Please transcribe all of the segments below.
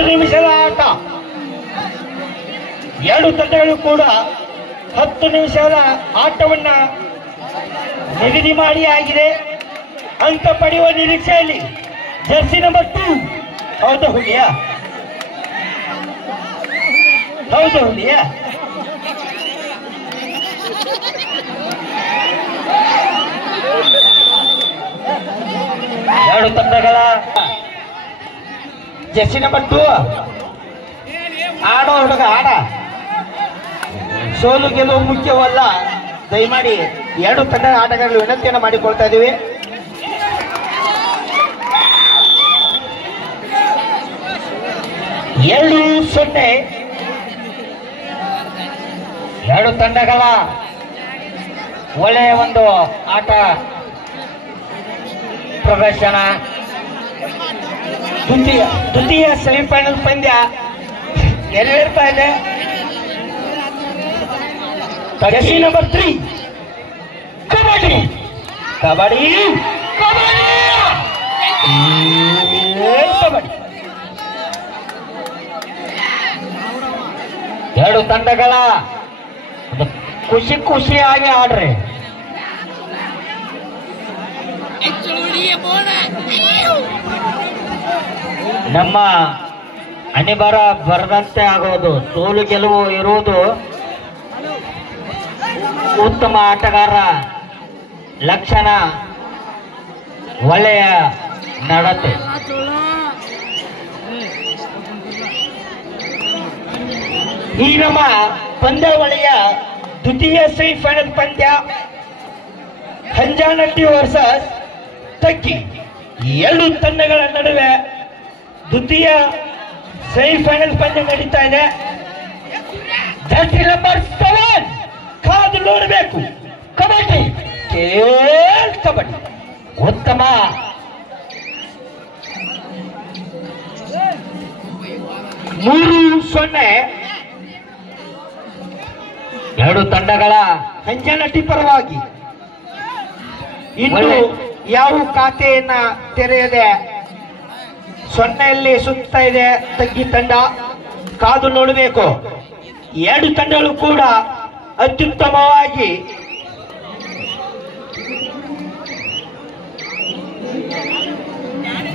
10 ನಿಮಿಷದ ಆಟ. ಎರಡು ತಂಡಗಳು ಕೂಡ 10 ನಿಮಿಷದ ಆಟವನ್ನ ನಿಗದಿ ಮಾಡಿ ಆಗಿದೆ. ಅಂಕ ಪಡೆಯುವ ನಿರೀಕ್ಷೆಯಲ್ಲಿ ಜರ್ಸಿ ನಂಬರ್ 2. ಹೌದು ಹುಲಿಯಾ? ಹೌದು ಹುಲಿಯಾ? ಎರಡು ತಂಡಗಳ ಜರ್ಸಿ ನಂಬರ್ 2 ಆಡೋ ಹುಡುಗ ಆಡ. ಸೋಲು ಗೆಲುವು ಮುಖ್ಯವಲ್ಲ. ದಯಮಾಡಿ ಎರಡು ತಂಡದ ಆಟಗಾರರು ವಿನಂತಿಯನ್ನು ಮಾಡಿಕೊಳ್ತಾ ಇದ್ದೀವಿ. ಎರಡು 0 ಎರಡು ತಂಡಗಳ ಒಳ್ಳೆಯ ಒಂದು ಆಟ ಪ್ರದರ್ಶನ. ದ್ವಿತೀಯ ಸೆಮಿಫೈನಲ್ ಪಂದ್ಯ ನೆರವೇರ್ತಾ ಇದೆ. Jersey number 3 kabaddi kabaddi kabaddi kabaddi. ಎರಡು ತಂಡಗಳ ಖುಷಿಯಾಗಿ ಆಡ್ರಿ. ನಮ್ಮ ಅನಿಬರ ಬರದಂತೆ ಆಗೋದು. ಸೋಲು ಗೆಲುವು ಇರುವುದು ಉತ್ತಮ ಆಟಗಾರ ಲಕ್ಷಣ, ಒಳ್ಳೆಯ ನಡತೆ. ಈ ನಮ್ಮ ಪಂದ್ಯಾವಳಿಯ ದ್ವಿತೀಯ ಸೆಮಿಫೈನಲ್ ಪಂದ್ಯ ಹಂಜಾನಟ್ಟಿ ವರ್ಸಸ್ ತಗ್ಗಿ. ಎರಡು ತಂಡಗಳ ನಡುವೆ ದ್ವಿತೀಯ ಸೆಮಿಫೈನಲ್ ಪಂದ್ಯ ನಡೀತಾ ಇದೆ. ಜರ್ಸಿ ನಂಬರ್ 7 ಕಾದು ನೋಡಬೇಕು. ಕಬಡ್ಡಿ ಕಬಡ್ಡಿ ಉತ್ತಮ. ಮೂರು 0 ಎರಡು ತಂಡಗಳ ಹಂಜನಟ್ಟಿ ಪರವಾಗಿ. ಇನ್ನು ಯಾವ ಖಾತೆಯನ್ನ ತೆರೆಯದೆ 0 ಸುತ್ತಾ ಇದೆ ತಗ್ಗಿ ತಂಡ. ಕಾದು ನೋಡಬೇಕು. ಎರಡು ತಂಡಗಳು ಕೂಡ ಅತ್ಯುತ್ತಮವಾಗಿ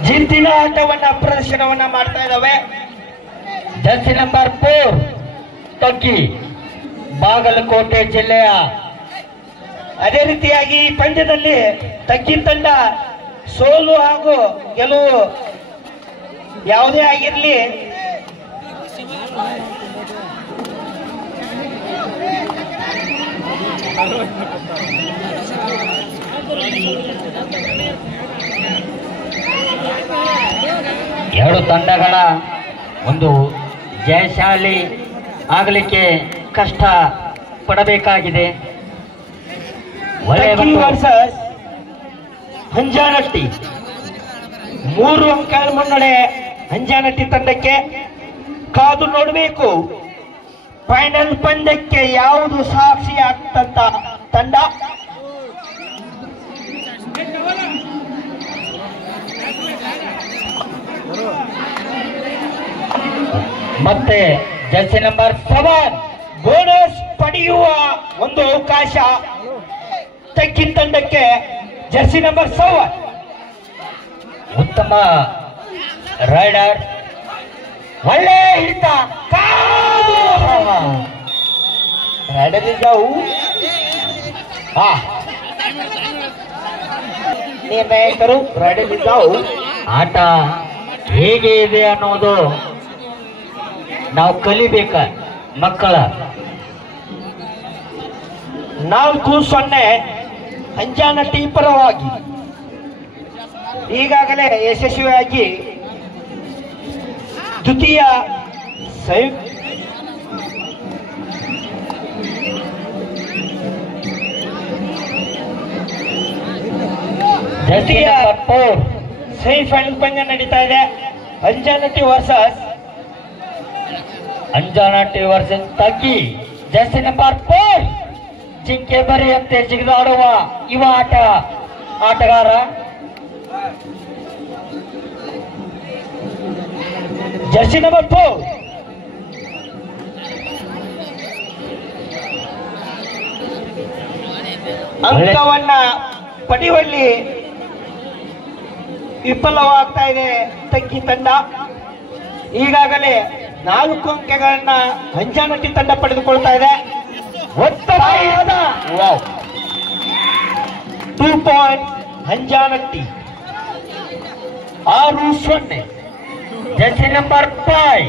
ಜಿದ್ದಿನ ಆಟವನ್ನ ಪ್ರದರ್ಶನವನ್ನ ಮಾಡ್ತಾ ಇದ್ದಾವೆ. ಜರ್ಸಿ ನಂಬರ್ 4 ತಗ್ಗಿ, ಬಾಗಲಕೋಟೆ ಜಿಲ್ಲೆಯ. ಅದೇ ರೀತಿಯಾಗಿ ಈ ಪಂದ್ಯದಲ್ಲಿ ತಗ್ಗಿ ತಂಡ ಸೋಲು ಹಾಗೂ ಗೆಲುವು ಯಾವುದೇ ಆಗಿರಲಿ ಎರಡು ತಂಡಗಳ ಒಂದು ಜಯಶಾಲಿ ಆಗಲಿಕ್ಕೆ ಕಷ್ಟ ಪಡಬೇಕಾಗಿದೆ. ವರ್ಸಸ್ ಹಂಜಾನಟ್ಟಿ 3 ಅಂಕಗಳ ಮುನ್ನಡೆ ಹಂಜಾನಟ್ಟಿ ತಂಡಕ್ಕೆ. ಕಾದು ನೋಡಬೇಕು ಫೈನಲ್ ಪಂದ್ಯಕ್ಕೆ ಯಾವುದು ಸಾಕ್ಷಿ ಆಗ್ತಂತ ತಂಡ. ಮತ್ತೆ ಜರ್ಸಿ ನಂಬರ್ 7 ಬೋನಸ್ ಪಡೆಯುವ ಒಂದು ಅವಕಾಶ ತಗ್ಗಿ ತಂಡಕ್ಕೆ. ಜರ್ಸಿ ನಂಬರ್ 7 ಉತ್ತಮ ರೈಡರ್, ಒಳ್ಳೆ ಹಿಡಿತ. ನಿರ್ಣಾಯಕರು ರೈಡರ್ ಆಟ ಹೇಗೆ ಇದೆ ಅನ್ನೋದು ನಾವು ಕಲಿಬೇಕ ಮಕ್ಕಳ. 4-0 ಹಂಜಾನಟ್ಟಿ ಪರವಾಗಿ. ಈಗಾಗಲೇ ಯಶಸ್ವಿಯಾಗಿ ದ್ವಿತೀಯ ಸೆಮಿಫೈನಲ್ ಪಂದ್ಯ ನಡೀತಾ ಇದೆ. ಹಂಜಾನಟ್ಟಿ ವರ್ಸಸ್ ತಗ್ಗಿ. ಜರ್ಸಿ ನಂಬರ್ 4 ಜಿಂಕೆ ಬರೆಯಂತೆ ಜಿಗಿದಾಡುವ ಯುವ ಆಟಗಾರ ಜರ್ಸಿ ನಂಬರ್ 4 ಅಂಕವನ್ನ ಪಡೆಯುವಲ್ಲಿ ವಿಫಲವಾಗ್ತಾ ಇದೆ ತಗ್ಗಿ ತಂಡ. ಈಗಾಗಲೇ 4 ಅಂಕಗಳನ್ನ ಅಂಜಾನಟ್ಟಿ ತಂಡ ಪಡೆದುಕೊಳ್ತಾ ಇದೆ. 2 ಪಾಯಿಂಟ್ ಅಂಜಾನಟ್ಟಿ. 6-0. ಜರ್ಸಿ ನಂಬರ್ 5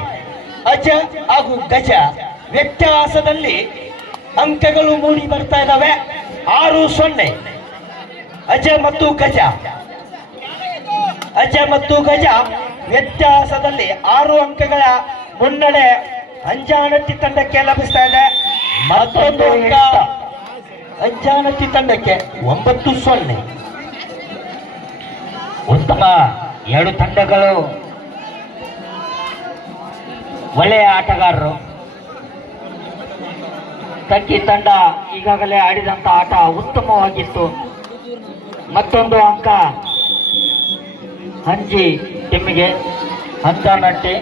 ಅಜ ಹಾಗೂ ಗಜ ವ್ಯತ್ಯಾಸದಲ್ಲಿ ಅಂಕಗಳು ಮೂಡಿ ಬರ್ತಾ ಇದ್ದಾವೆ. 6-0. ಅಜ ಮತ್ತು ಗಜ ವ್ಯತ್ಯಾಸದಲ್ಲಿ 6 ಅಂಕಗಳ ಮುನ್ನಡೆ ಅಂಜಾನಟ್ಟಿ ತಂಡಕ್ಕೆ ಲಭಿಸ್ತಾ ಇದೆ. ಮತ್ತೊಂದು ಅಂಕ ಅಂಜಾನಟ್ಟಿ ತಂಡಕ್ಕೆ. 9-0. ಉತ್ತಮ 2 ತಂಡಗಳು ಒಳ್ಳೆಯ ಆಟಗಾರರು. ತಗ್ಗಿ ತಂಡ ಈಗಾಗಲೇ ಆಡಿದಂತ ಆಟ ಉತ್ತಮವಾಗಿತ್ತು. ಮತ್ತೊಂದು ಅಂಕ ಹಂಜಿ ಟೀಮಿಗೆ. ಅಂಜಾನಟ್ಟಿ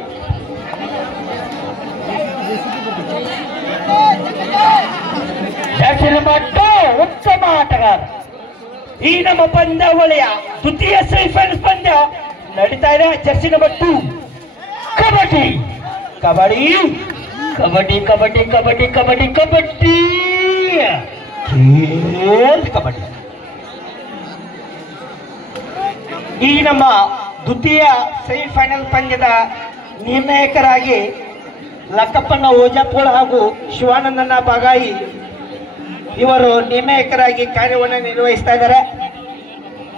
ಜರ್ಸಿ ನಂಬರ್ 2 ಉತ್ತಮ ಆಟಗಾರ. ಈ ನಮ್ಮ ಪಂದ್ಯಾವಳಿಯ ದ್ವಿತೀಯ ಸೆಮಿಫೈನಲ್ ಪಂದ್ಯ ನಡೀತಾ ಇದೆ. Jersey number 2 kabaddi kabaddi kabaddi kabaddi kabaddi kabaddi kabaddi kabaddi. ಈ ನಮ್ಮ ದ್ವಿತೀಯ ಸೆಮಿಫೈನಲ್ ಪಂದ್ಯದ ನಿರ್ಣಾಯಕರಾಗಿ ಲಕ್ಕಪ್ಪನ ಓಜಾಪುಳ ಹಾಗೂ ಶಿವಾನಂದನ ಬಾಗಾಯಿ ಇವರು ನಿರ್ಣಾಯಕರಾಗಿ ಕಾರ್ಯವನ್ನು ನಿರ್ವಹಿಸ್ತಾ ಇದ್ದಾರೆ.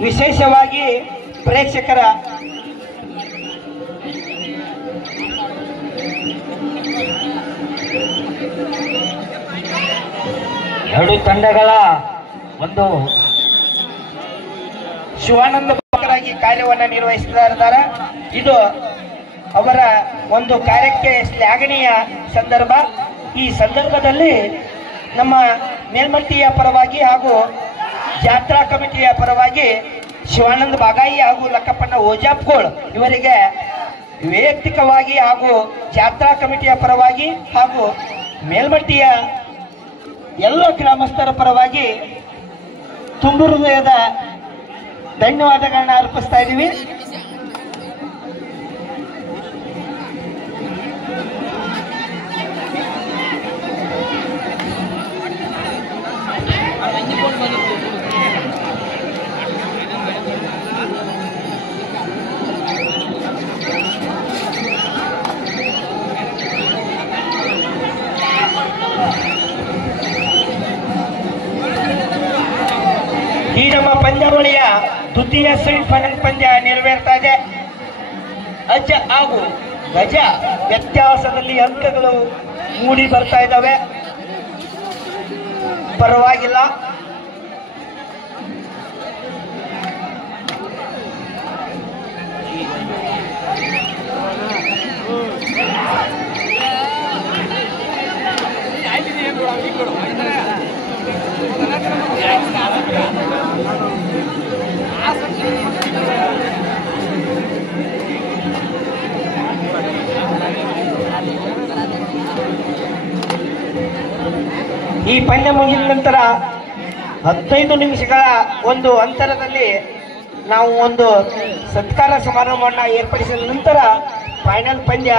ವಿಶೇಷವಾಗಿ ಪ್ರೇಕ್ಷಕರ ಎರಡು ತಂಡಗಳ ಒಂದು ಶಿವಾನಂದ ಬಾಗಾಯಿ ಕಾರ್ಯವನ್ನು ನಿರ್ವಹಿಸ್ತಾ ಇದ್ದಾರೆ. ಇದು ಅವರ ಒಂದು ಕಾರ್ಯಕ್ಕೆ ಶ್ಲಾಘನೀಯ ಸಂದರ್ಭ. ಈ ಸಂದರ್ಭದಲ್ಲಿ ನಮ್ಮ ಮೇಲ್ಮಟ್ಟಿಯ ಪರವಾಗಿ ಹಾಗೂ ಜಾತ್ರಾ ಕಮಿಟಿಯ ಪರವಾಗಿ ಶಿವಾನಂದ ಬಾಗಾಯಿ ಹಾಗೂ ಲಕ್ಕಪ್ಪನ ಓಜಾಪ್ಗೋಳ್ ಇವರಿಗೆ ವೈಯಕ್ತಿಕವಾಗಿ ಹಾಗೂ ಜಾತ್ರಾ ಕಮಿಟಿಯ ಪರವಾಗಿ ಹಾಗೂ ಮೇಲ್ಮಟ್ಟಿಯ ಎಲ್ಲ ಗ್ರಾಮಸ್ಥರ ಪರವಾಗಿ ತುಂಬು ಹೃದಯದ ಧನ್ಯವಾದಗಳನ್ನ ಅರ್ಪಿಸ್ತಾ ಇದ್ದೀವಿ. ಈ ನಮ್ಮ ಪಂದ್ಯಾವಳಿಯ ದ್ವಿತೀಯ ಸೆಮಿಫೈನಲ್ ಪಂದ್ಯ ನೆರವೇರ್ತಾ ಇದೆ. ಅಜ್ಜ ಹಾಗೂ ಗಜ ವ್ಯತ್ಯಾಸದಲ್ಲಿ ಅಂಕಗಳು ಮೂಡಿ ಬರ್ತಾ ಇದ್ದಾವೆ. ಪರವಾಗಿಲ್ಲ. ಈ ಪಂದ್ಯ ಮುಗಿದ ನಂತರ 15 ನಿಮಿಷಗಳ ಒಂದು ಅಂತರದಲ್ಲಿ ನಾವು ಒಂದು ಸತ್ಕಾರ ಸಮಾರಂಭವನ್ನು ಏರ್ಪಡಿಸಿದ ನಂತರ ಫೈನಲ್ ಪಂದ್ಯ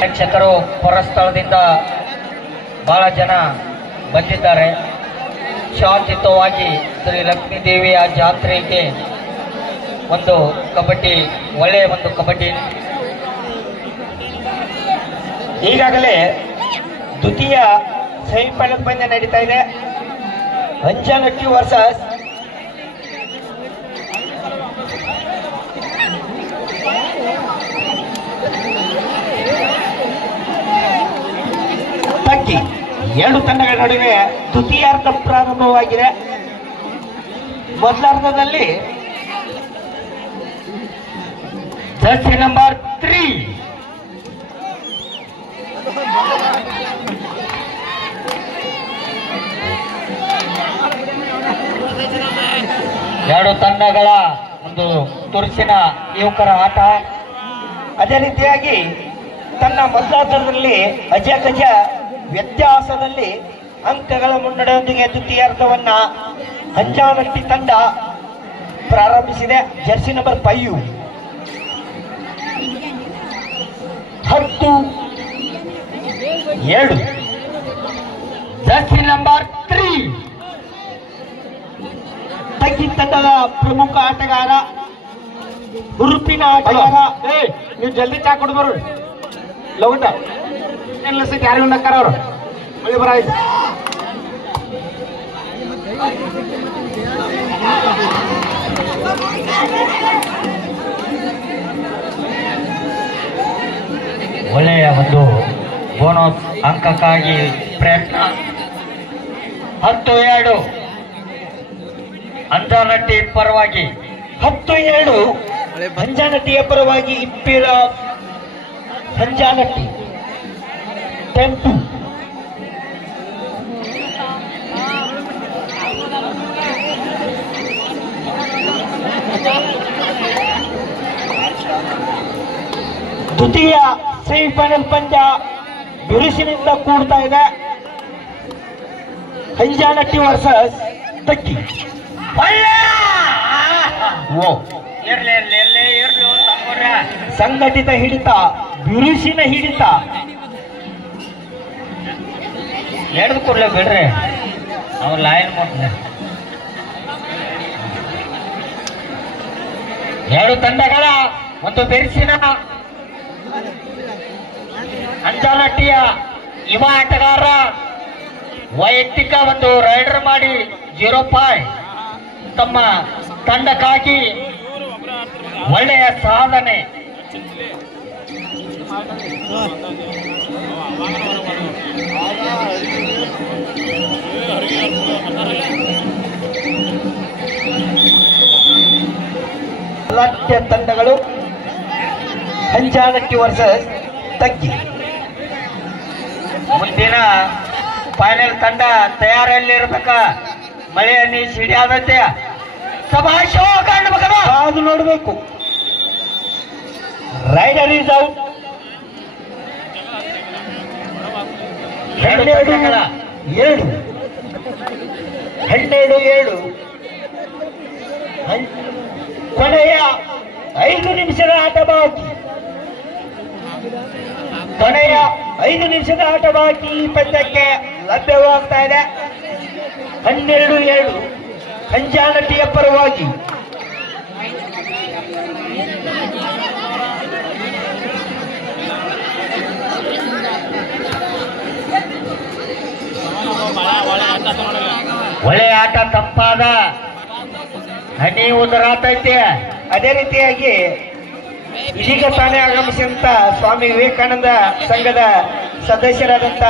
ಪ್ರೇಕ್ಷಕರು ಹೊರಸ್ಥಳದಿಂದ ಬಹಳ ಜನ ಬಂದಿದ್ದಾರೆ. ಶಾಂತಿಯುತವಾಗಿ ಶ್ರೀ ಲಕ್ಷ್ಮೀ ದೇವಿಯ ಜಾತ್ರೆಗೆ ಒಂದು ಕಬಡ್ಡಿ, ಒಳ್ಳೆಯ ಒಂದು ಕಬಡ್ಡಿ. ಈಗಾಗಲೇ ದ್ವಿತೀಯ ಸೆಮಿಫೈನಲ್ ಪಂದ್ಯ ನಡೀತಾ ಇದೆ. ಅಂಜಾನಟ್ಟಿ ವರ್ಸಸ್ ಎರಡು ತಂಡಗಳ ನಡುವೆ ದ್ವಿತೀಯಾರ್ಧ ಪ್ರಾರಂಭವಾಗಿದೆ. ಮೊದಲಾರ್ಧದಲ್ಲಿ ಜರ್ಸಿ ನಂಬರ್ 3 ಎರಡು ತಂಡಗಳ ಒಂದು ತುರುಸಿನ ಯುವಕರ ಆಟ. ಅದೇ ರೀತಿಯಾಗಿ ತನ್ನ ಮೊದಲಾರ್ಧದಲ್ಲಿ ಅಜಗಜ ವ್ಯತ್ಯಾಸದಲ್ಲಿ ಅಂಕಗಳ ಮುನ್ನಡೆಯೊಂದಿಗೆ ದ್ವಿತೀಯಾರ್ಧವನ್ನ ಹಂಜಾನಟ್ಟಿ ತಂಡ ಪ್ರಾರಂಭಿಸಿದೆ. Jersey number 5 10-7. ಜರ್ಸಿ ನಂಬರ್ 3 ತಗ್ಗಿ ತಂಡದ ಪ್ರಮುಖ ಆಟಗಾರ, ಉರುಪಿನ ಆಟಗಾರ. ನೀವು ಜಲ್ದಿ ಚಾ ಕೊಡ್ಬರು ಲಗುಟ ಏನ್ಲಸ ಯಾರು ನಕ್ಕಾರ ಅವರು ಮಳೆ ಬರಾಯ್ತು. ಒಳ್ಳೆಯ ಒಂದು ಬೋನಸ್ ಅಂಕಕ್ಕಾಗಿ ಪ್ರಯತ್ನ. 10-2 ಅಂಜಾನಟ್ಟಿ ಪರವಾಗಿ. 10-2 ಅಂಜಾನಟ್ಟಿಯ ಪರವಾಗಿ ಇಪ್ಪಿರ ಅಂಜಾನಟ್ಟಿ. 10-2. ದ್ವಿತೀಯ ಸೆಮಿಫೈನಲ್ ಪಂದ್ಯ ಬಿರುಸಿನಿಂದ ಕೂಡ್ತಾ ಇದೆ. ಅಂಜಾನಟ್ಟಿ ವರ್ಸಸ್ ತಗ್ಗಿ. ಸಂಘಟಿತ ಹಿಡಿತ, ಬಿರುಸಿನ ಹಿಡಿತ. ಎಡ್ದು ಕೊಡ್ಲೇ ಬಿಡ್ರಿ ಅವ್ರ ಲೈನ್ ಮಾಡ್ತಾರೆ. ಎರಡು ತಂಡಗಳ ಒಂದು ಬಿರುಸಿನ ಅಂಜಾನಟ್ಟಿಯ ಯುವ ಆಟಗಾರ ವೈಯಕ್ತಿಕ ಒಂದು ರೈಡರ್ ಮಾಡಿ 0 ಪಾಯಿಂಟ್ ತಮ್ಮ ತಂಡಕ್ಕಾಗಿ ಒಳ್ಳೆಯ ಸಾಧನೆ. ತಂಡಗಳು ಅಂಜಾನಟ್ಟಿ ವರ್ಸಸ್ ತಗ್ಗಿ. ಮುಂದಿನ ಫೈನಲ್ ತಂಡ ತಯಾರಲ್ಲಿರ್ಬೇಕ. ಮಳೆ ನೀ ಸಿಡಿ ಆದತ್ತೆ ಸಭಾಷೋ ಕಾಣ್ಬೇಕಲ್ಲ, ಅದು ನೋಡ್ಬೇಕು. Rider is out. 12-7 ಕೊನೆಯ 5 ನಿಮಿಷದ ಆಟ ಬಾಕಿ. ಕೊನೆಯ 5 ನಿಮಿಷದ ಆಟ ಬಾಕಿ ಈ ಪಂದ್ಯಕ್ಕೆ ಲಭ್ಯವಾಗ್ತಾ ಇದೆ. 12-7 ಅಂಜಾನಟ್ಟಿಯ ಪರವಾಗಿ. ಒಳ್ಳೆ ಆಟ, ತಂಪಾದ ಹನಿ ಉದುರಾತೈತೆ. ಅದೇ ರೀತಿಯಾಗಿ ಇದೀಗ ತಾನೇ ಆಗಮಿಸಿದಂತ ಸ್ವಾಮಿ ವಿವೇಕಾನಂದ ಸಂಘದ ಸದಸ್ಯರಾದಂತ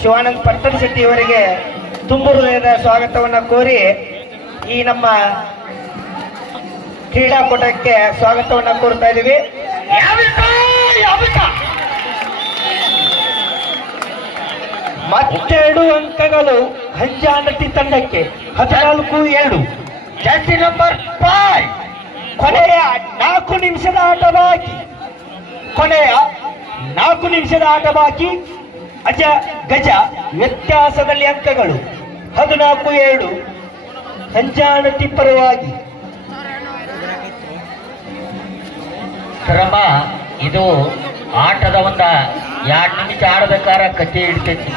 ಶಿವಾನಂದ ಪಟ್ಟಣ ಶೆಟ್ಟಿ ಅವರಿಗೆ ತುಂಬ ಹೃದಯದ ಸ್ವಾಗತವನ್ನ ಕೋರಿ ಈ ನಮ್ಮ ಕ್ರೀಡಾಕೂಟಕ್ಕೆ ಸ್ವಾಗತವನ್ನ ಕೋರ್ತಾ ಇದ್ದೀವಿ. ಮತ್ತೆರಡು ಅಂಕಗಳು ಅಂಜಾನಟ್ಟಿ ತಂಡಕ್ಕೆ. 14-7. ಜರ್ಸಿ ನಂಬರ್ 5 ಕೊನೆಯ 4 ನಿಮಿಷದ ಆಟ ಬಾಕಿ. ಕೊನೆಯ 4 ನಿಮಿಷದ ಆಟ ಬಾಕಿ. ಅಜ ಗಜ ವ್ಯತ್ಯಾಸದಲ್ಲಿ ಅಂಕಗಳು. 14-7 ಅಂಜಾನಟ್ಟಿ ಪರವಾಗಿ. ಕ್ರಮ ಇದು ಆಟದ ಒಂದ 2 ನಿಮಿಷ ಆಡಬೇಕಾರ ಕಟ್ಟಿ ಇಡ್ತೈತಿ.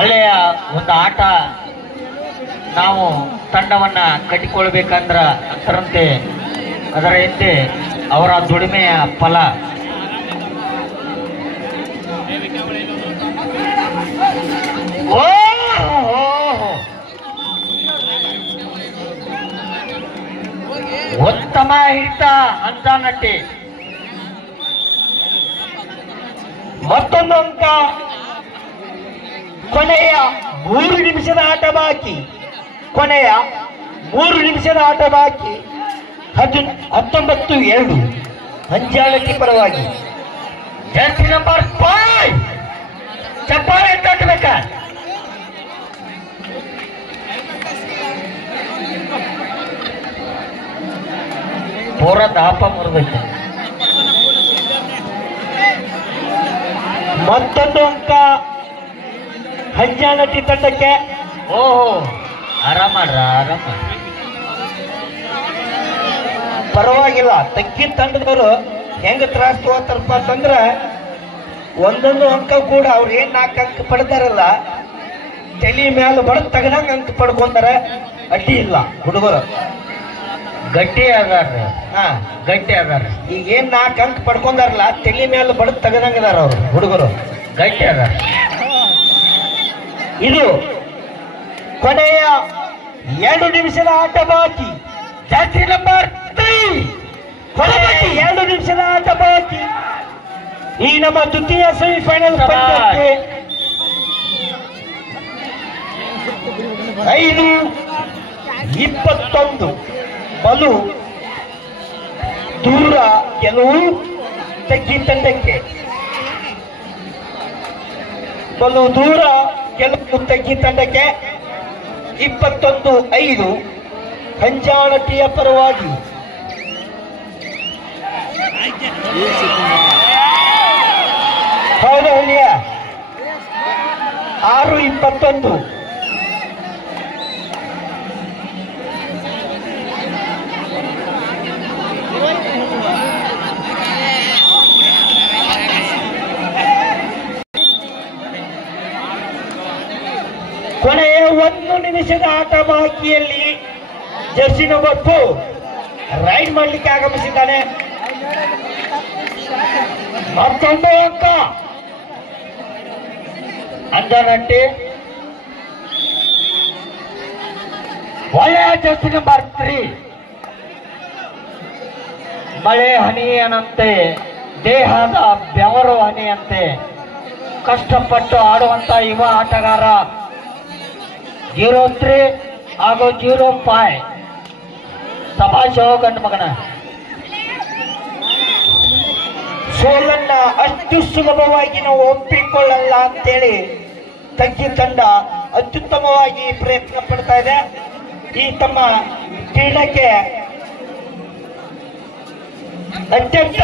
ಒಳ್ಳೆಯ ಒಂದು ಆಟ. ನಾವು ತಂಡವನ್ನ ಕಟ್ಟಿಕೊಳ್ಬೇಕಂದ್ರ ಅದರ ಹಿಂದೆ ಅವರ ದುಡಿಮೆಯ ಫಲ. ಉತ್ತಮ ಹಿಡಿತ ಅಂಜಾನಟ್ಟಿ. ಮತ್ತೊಂದು ಅಂಕ. ಕೊನೆಯ 3 ನಿಮಿಷದ ಆಟ ಬಾಕಿ. ಕೊನೆಯ 3 ನಿಮಿಷದ ಆಟ ಬಾಕಿ. 19-2 ಹಂಜಾಳತಿ ಪರವಾಗಿ. ಜರ್ಸಿ ನಂಬರ್ 5 ಚಪ್ಪಾಳೆ ತಟ್ಟಬೇಕ. ಪೂರ ದಾಪ ಮುರಿದೈತೆ. ಮತ್ತೊಂದು ಅಂಕ ಹಂಜಾಳತಿ ತಂಡಕ್ಕೆ. ಓಹೋ, ಆರಾಮ ಪರವಾಗಿಲ್ಲ. ತಕ್ಕಿ ತಂಡದವರು ಹೆಂಗ ತ್ರಾಸ ತಗೋತಾರಪ್ಪ ಅಂತಂದ್ರ ಒಂದೊಂದು ಅಂಕ ಕೂಡ ಅವ್ರು ಏನ್ 4 ಅಂಕ ಪಡೆದಾರಲ್ಲ, ತಲೆ ಮೇಲೆ ಬಡ ತಗದಂಗ ಅಂಕ ಪಡ್ಕೊಂಡಾರ. ಅಡ್ಡಿ ಇಲ್ಲ, ಹುಡುಗರು ಗಟ್ಟಿ ಅದಾರ. ಗಟ್ಟಿ ಅದಾರ. ಈಗ ಏನ್ 4 ಅಂಕ ಪಡ್ಕೊಂಡಾರಲ್ಲ, ತಲೆ ಮೇಲೆ ಬಡ ತಗದಂಗದಾರ ಅವ್ರು ಹುಡುಗರು, ಗಟ್ಟಿ ಅದಾರ. ಇದು ಕೊನೆಯ 2 ನಿಮಿಷದ ಆಟ ಬಾಕಿ. ಜಾಸ್ತಿ ನಂಬರ್ 3 ಕೊನೆಯ 2 ನಿಮಿಷದ ಆಟ ಬಾಕಿ. ಈ ನಮ್ಮ ದ್ವಿತೀಯ ಸೆಮಿಫೈನಲ್ ಪಂದ್ಯಕ್ಕೆ 5-21 ಬಲು ದೂರ ಗೆಲುವು ತಗ್ಗಿ ತಂಡಕ್ಕೆ. ಬಲು ದೂರ ಗೆಲುವು ತಗ್ಗಿ ತಂಡಕ್ಕೆ. 21-5 ಹಂಜಾಳತಿಯ ಪರವಾಗಿ. ಹೌದು ಹುಲಿಯ. 6-21 ಕೊನೆಯ 1 ನಿಮಿಷದ ಆಟ ಬಾಕಿಯಲ್ಲಿ ಜರ್ಸಿ ನಂಬರ್ 4 ರೈಡ್ ಮಾಡಲಿಕ್ಕೆ ಆಗಮಿಸಿದ್ದಾನೆ. ಮತ್ತೊಂದು ಅಂಕ ಅಂಜನಟ್ಟಿ. ಒಳ್ಳೆಯ ಜರ್ಸಿ ನಂಬರ್ 3 ಮಳೆ ಹನಿಯಂತೆ, ದೇಹದ ಬೆವರು ಹನಿಯಂತೆ ಕಷ್ಟಪಟ್ಟು ಆಡುವಂತ ಯುವ ಆಟಗಾರ 03 ಹಾಗೂ 05 ತಮಾಷೆ ಗಂಡು ಮಗನ. ಸೋಲನ್ನ ಅಷ್ಟು ಸುಲಭವಾಗಿ ನಾವು ಒಪ್ಪಿಕೊಳ್ಳಲ್ಲ ಅಂತೇಳಿ ತಗ್ಗಿ ತಂಡ ಅತ್ಯುತ್ತಮವಾಗಿ ಪ್ರಯತ್ನ ಪಡ್ತಾ ಇದೆ. ಈ ತಮ್ಮ ಕ್ರೀಡಕ್ಕೆ ಅತ್ಯಂತ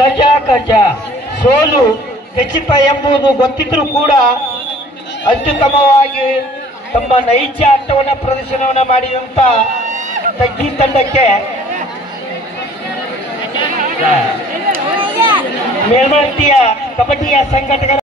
ಗಜ ಸೋಲು ಖಚಿತ ಎಂಬುದು ಗೊತ್ತಿದ್ರೂ ಕೂಡ ಅತ್ಯುತ್ತಮವಾಗಿ ತಮ್ಮ ನೈಜ ಆಟವನ್ನ ಪ್ರದರ್ಶನವನ್ನ ಮಾಡಿದಂತ ತಗ್ಗಿ ತಂಡಕ್ಕೆ ಮೇಲ್ಮಟ್ಟಿಯ ಕಬಡ್ಡಿಯ ಸಂಘಟಕರ